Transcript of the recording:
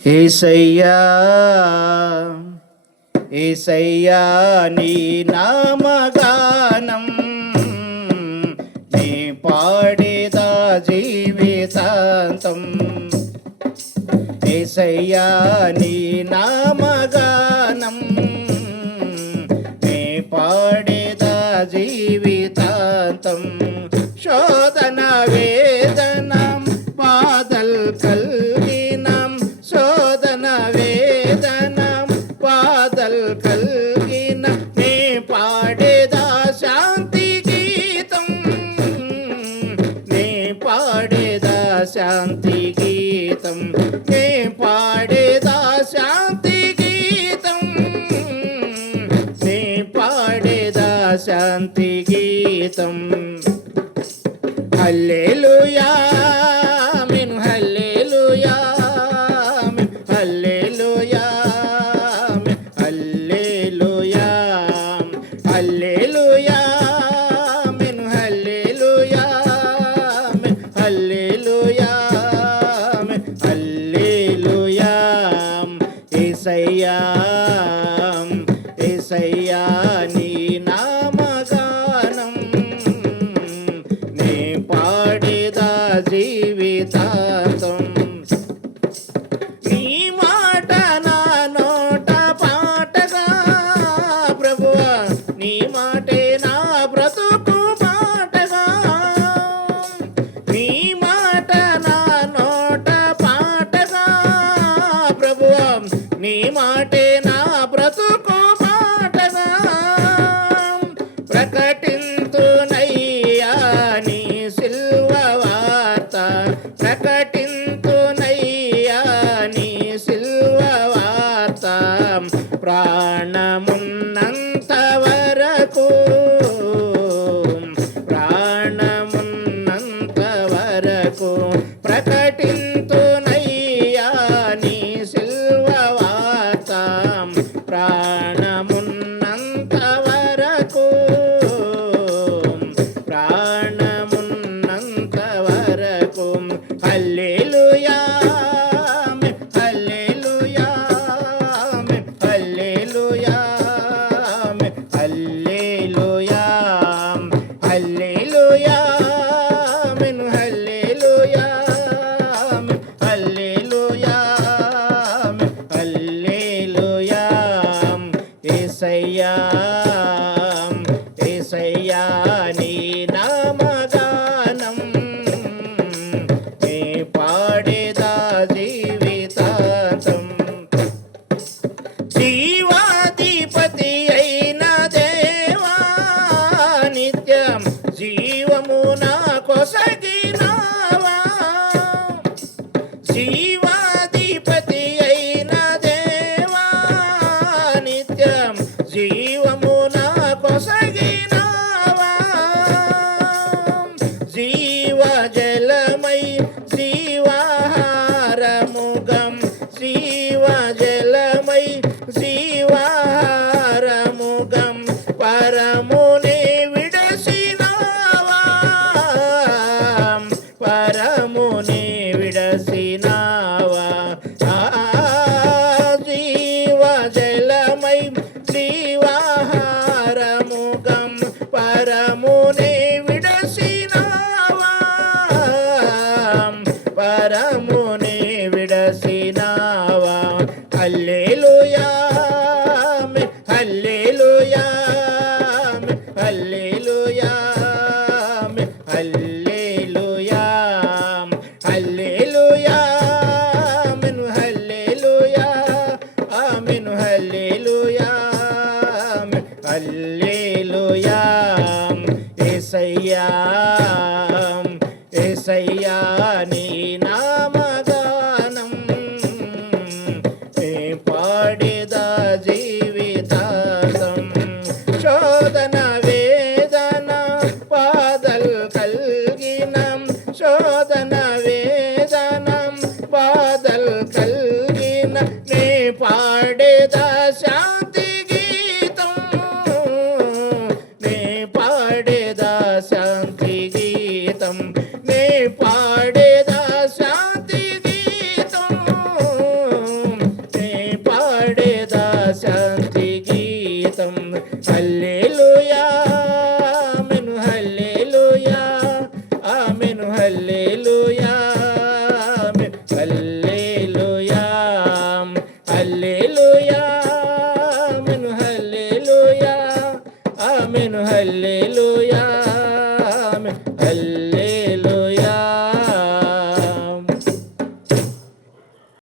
యేసయ్యా యేసయ్యా నీ నామగానం నీ పాడేదా జీవితాంతం. యేసయ్యా నీ నామగానం నీ పాడేదా జీవితాంతం. శోధన వేదన బాధల్ కల్గినం, శోధన వేదన బాధల్ కల్గిన నీ పాడేదా శాంతి గీతం, నీ పాడేదా శాంతి గీతం, నీ పాడేదా శాంతి గీతం, నీ పాడేదా శాంతి గీతం. హల్లెలూయా ఆమేన్, హల్లెలూయా ఆమేన్, హల్లెలూయా ఆమేన్, హల్లెలూయా హల్లెలూయా ఆమేన్, హల్లెలూయా ఆమేన్, హల్లెలూయా ఆమేన్, హల్లెలూయా. యేసయ్యా యేసయ్యా నీ నామగానం నీ పాడేదా జీవితాంతం. నీ మాట నా నోట పాటగా ప్రభువా, నీ మాటే నా బ్రతుకు పాటగా, నీ మాట నా నోట పాటగా ప్రభువా, నీ మాటే నా బ్రతుకు పాటగా. ప్రకటింతునయ్యా నీ సిల్వ వార్త, ప్రకటింతునయ్యా నీ సిల్వ వార్త. ప్రాణమున్నంత వరకు, ప్రాణమున్నంత వరకు ప్రకటింతునయ్యా నీ సిల్వ వార్త. ప్రాణమున్నంత వరకు, ప్రాణమున్నంత వరకు. హల్లెలూయా ఆమేన్, హల్లెలూయా ఆమేన్, హల్లెలూయా ఆమేన్, హల్లెలూయా హల్లెలూయా ఆమేన్, హల్లెలూయా ఆమేన్, హల్లెలూయా ఆమేన్, హల్లెలూయా. యేసయ్యా యేసయ్యా నీ నామగానం నీ పాడేదా జీవితాంతం. జీవాధిపతి అయిన దేవా నిత్యం జీవము నా కొసగినావా, జీవాధిపతి అయిన దేవా నిత్యం జీవము నా కొసగినావా. జీవ జలమై జీవాహారముగం, జీవ జలమై జీవాహారముగం. పరమునే విడసినావా, పరమునే విడసినావా. జీవ జలమై జీవాహారముగం, పరమునే విడసినావా, పరమునే విడసినావా. హల్లెలూయా